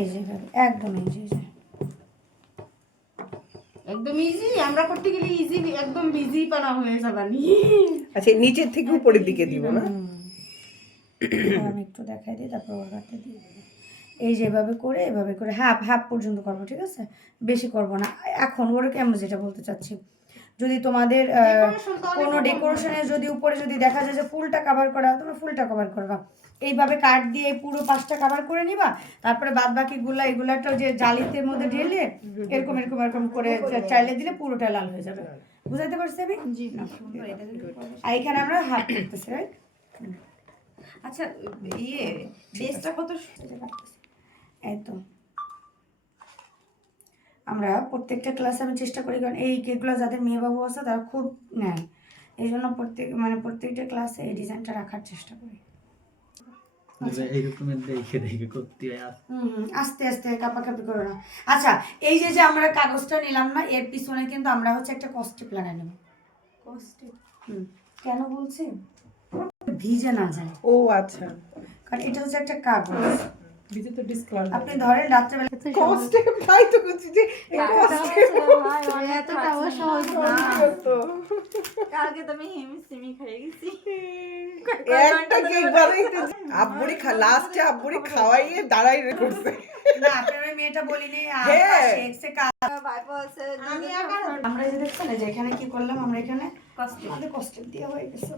এই যে একদম যে। একদম ইজি আমরা করতে গেলে ইজি একদম বিজি পানা হয়ে যাবানি। আচ্ছা নিচের থেকে উপরের দিকে দিব না? আমি একটু দেখাই দিই তারপর ওর হাতে দিয়ে এই যে এভাবে করে এভাবে করে হাফ হাফ পর্যন্ত করব ঠিক আছে? বেশি করব না। এখন ওরা কেমন যেটা বলতে চাচ্ছি? যদি তোমাদের কোনো ডেকোরেশনের যদি উপরে যদি দেখা যায় যে ফুলটা কভার করা তোমরা ফুলটা কভার করবা। এইভাবে কাঠ দিয়ে পুরো পাঁচটা কভার করে নিবা তারপরে বাদ বাকি গুলা এগুলাটা যে জালিতে মধ্যে ঢেলে এরকম এরকম এরকম করে চাইলে দিলে পুরোটা লাল হয়ে যাবে। বুঝাইতে পারছি আমি? জি আর এখানে আমরা হাফ করতেছি রাইট আচ্ছা ইয়ে বেসটা কত এই তো আমরা প্রত্যেকটা ক্লাসে আমি চেষ্টা করি কারণ এই কেকগুলো যাদের মেয়ে বাবু আছে তারা খুব নেয়। এই জন্য প্রত্যেক মানে প্রত্যেকটা ক্লাসে এই ডিজাইনটা রাখার চেষ্টা করি। এইরকমের দেখে দেখে করতে হয় আর হুম হুম, আস্তে আস্তে কাপাকাপি করো না আচ্ছা এই যে যে আমরা কাগজটা নিলাম না এর পিছনে কিন্তু আমরা হচ্ছে একটা কস্টেপ লাগাই নেব। হুম। কেন বলছি? ভিজে না যায়। ও আচ্ছা। কারণ এটা হচ্ছে একটা কাগজ। ভিজে তো ডিসকালার আপনি ধরেন রাত্রেবেলা কষ্টে ভাই তো করছি যে এতটাও সহজ না। কালকে তো আমি হিমি সিমি খেয়ে গেছি। একটা কেক বানাইতে আব্বুরি খা লাস্টে আব্বুরি খাওয়াইয়ে দাঁড়াই রে করছে না আপনার মেয়েটা বলিনি হ্যাঁ। আমরা যে দেখছেন যে এখানে কি করলাম আমরা এখানে? আমাদের কষ্টেপ দিয়ে হয়ে গেছে।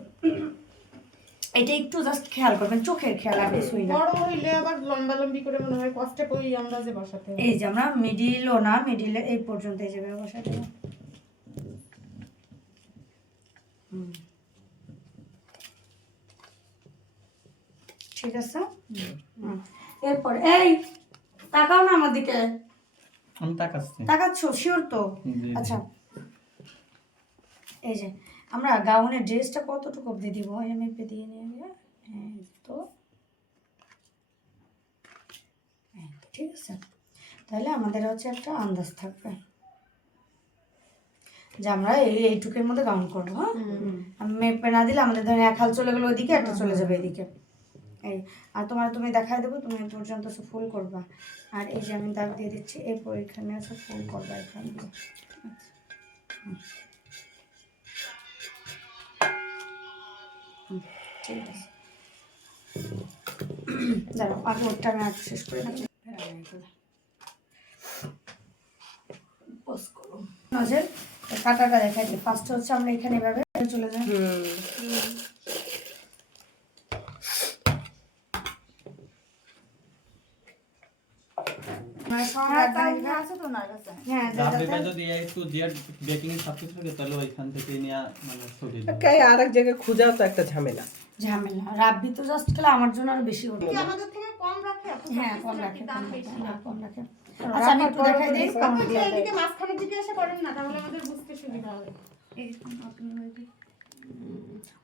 এটা একটু জাস্ট খেয়াল করবেন চোখের খেয়াল আর কিছুই না। বড় হইলে আবার লম্বা লম্বি করে মনে হয় কষ্টে কই আমরা যে বসাতে এই যে আমরা মিডিলও না মিডিলে এই পর্যন্ত এই যে হুম। ঠিক আছে? হুম। এরপর এই তাকাও না আমার দিকে। আমি তাকাচ্ছি। তাকাচ্ছ? শিওর তো। আচ্ছা। এই যে আমরা গাউনের ড্রেসটা কতটুকু অবধি দিব? এই আমি পেয়ে দিয়ে নিয়ে। হ্যাঁ? তো। হ্যাঁ, ঠিক আছে। তাহলে আমাদের হচ্ছে একটা আন্দাজ থাকবে। যে আমরা এই এইটুকের মধ্যে গাউন করব হ্যাঁ? আমি মেপে না দিলে আমাদের ধরেন এক হাল চলে গেলো ওইদিকে একটা চলে যাবে এদিকে। এই আর তোমার তুমি দেখাই দেবো তুমি পর্যন্ত সব ফুল করবা। আর এই যে আমি দাগ দিয়ে দিচ্ছি এরপর এখানে আছে ফুল করবা এখান দিয়ে। আচ্ছা। ঠিক আছে। দাঁড়াও আগে ওরটা আমি শেষ করে কাটাটা দিই। ফার্স্ট হচ্ছে আমরা এখানে এভাবে চলে যাই মানে সব একদম- আছে তো ওনার কাছে হ্যাঁ রাত্রিটা যাতে- যদি একটু যে বেকিং এর সবকিছু থাকে তাহলে ওইখান থেকে নিয়ে মানে সরিয়ে দেবো কে আর এক জায়গায় খোঁজাও তো একটা ঝামেলা। ঝামেলা। রাব্বি তো জাস্ট খেলে আমার জন্য আরও বেশি হতো আমাদের থেকে কম রাখে? হ্যাঁ কম রাখে দাম বেশি। না? না, কম রাখে। আচ্ছা আমি একটু দেখাই দিই। কেমন আপনি এদিকে মাঝখানের দিকে এসে করেন না তাহলে আমাদের বুঝতে সুবিধা হবে।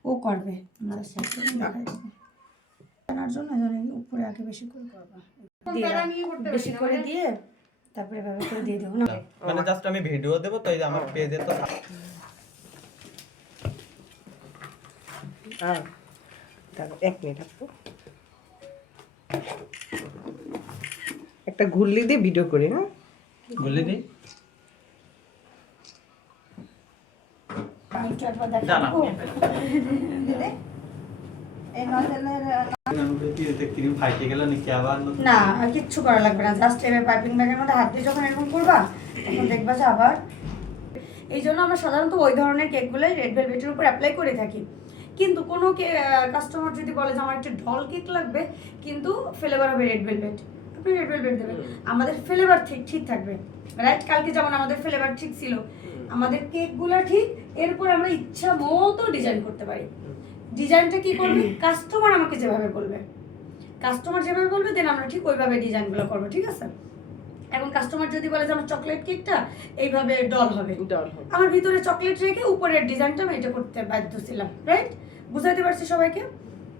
ও করবে। একটু দেখাই জন্য জন্য উপরে আগে বেশি করে করবা। দিয়ে বেশি করে দিয়ে তারপরে করে দিয়ে দেবো না? মানে জাস্ট আমি ভিডিও দেবো তো এই যে আমার পেজে তো হ্যাঁ এক মিনিট আপু। একটা ঘুরলি দিয়ে ভিডিও করি হ্যাঁ? জানা দেবো। এই নজলের না কিচ্ছু করা লাগবে না। জাস্ট এবার পাইপিং ব্যাগের মধ্যে হাত দিয়ে যখন এরকম করবা তখন দেখবা যে আবার এই জন্য আমরা সাধারণত ওই ধরনের কেকগুলোই রেড ভেলভেটের উপর অ্যাপ্লাই করে থাকি। কিন্তু কোনো কাস্টমার যদি বলে যে আমার একটা ঢল কেক লাগবে কিন্তু ফ্লেভার হবে রেড ভেলভেট আপনি রেড ভেলভেট দেবেন। আমাদের ফ্লেভার ঠিক ঠিক থাকবে। রাইট কালকে যেমন আমাদের ফ্লেভার ঠিক ছিল আমাদের কেকগুলো ঠিক এরপর আমরা ইচ্ছা মতো ডিজাইন করতে পারি। ডিজাইনটা কি করবে? কাস্টমার আমাকে যেভাবে বলবে। কাস্টমার যেভাবে বলবে দেন আমরা ঠিক ওইভাবে ডিজাইনগুলো করব ঠিক আছে? এখন কাস্টমার যদি বলে যে আমার চকলেট কেকটা এইভাবে ডল হবে। ডল আমার ভিতরে চকলেট রেখে উপরের ডিজাইনটা আমি এটা করতে বাধ্য ছিলাম রাইট বুঝাইতে পারছি সবাইকে?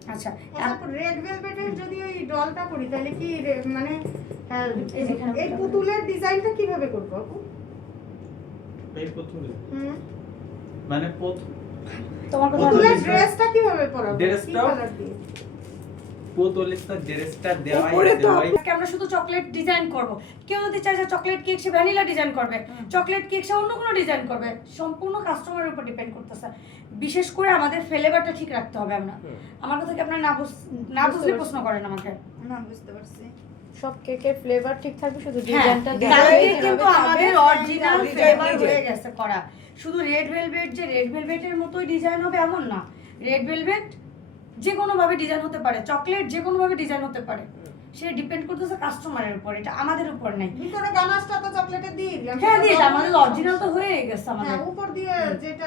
আচ্ছা রেড ভেলভেটের যদি ওই ডলটা করি তাহলে কি রে- মানে এই যে এই পুতুলের ডিজাইনটা কীভাবে করব এই প্রথমে মানে প্রথম তোমার কথা পুতুলের পুতুলের ড্রেসটা কীভাবে পরাবো ড্রেসটা? কালার ড্রেসটা দেওয়াই দেওয়াই আমরা শুধু চকলেট ডিজাইন করব। কেউ যদি চায় যে চকলেট কেক সে ভ্যানিলা ডিজাইন করবে চকলেট কেক সে অন্য কোনো ডিজাইন করবে। সম্পূর্ণ কাস্টমারের উপর ডিপেন্ড করতেছে। বিশেষ করে আমাদের ফ্লেভারটা ঠিক রাখতে হবে আমরা। আমার কথা কি আপনার না বুঝ- না বুঝলে প্রশ্ন করেন আমাকে। না বুঝতে পারছি। সব কেকের ফ্লেভার ঠিক থাকবে শুধু হ্যাঁ ডিজাইনটা কিন্তু আমাদের অরিজিনাল ফ্লেভার হয়ে গেছে। করা। শুধু রেড ভেলভেট যে রেড ভেলভেটের মতোই ডিজাইন হবে এমন না। রেড ভেলভেট যে কোনো ভাবে ডিজাইন হতে পারে চকলেট যে কোনো ভাবে ডিজাইন হতে পারে সে ডিপেন্ড করতেছে কাস্টমারের উপর এটা আমাদের উপর নেই। ভিতরে গানাশটা তো চকলেটের দিয়ে দিলাম হ্যাঁ দিয়ে আমাদের অরিজিনাল তো হয়ে গেছে আমাদের। হ্যাঁ উপর দিয়ে যেটা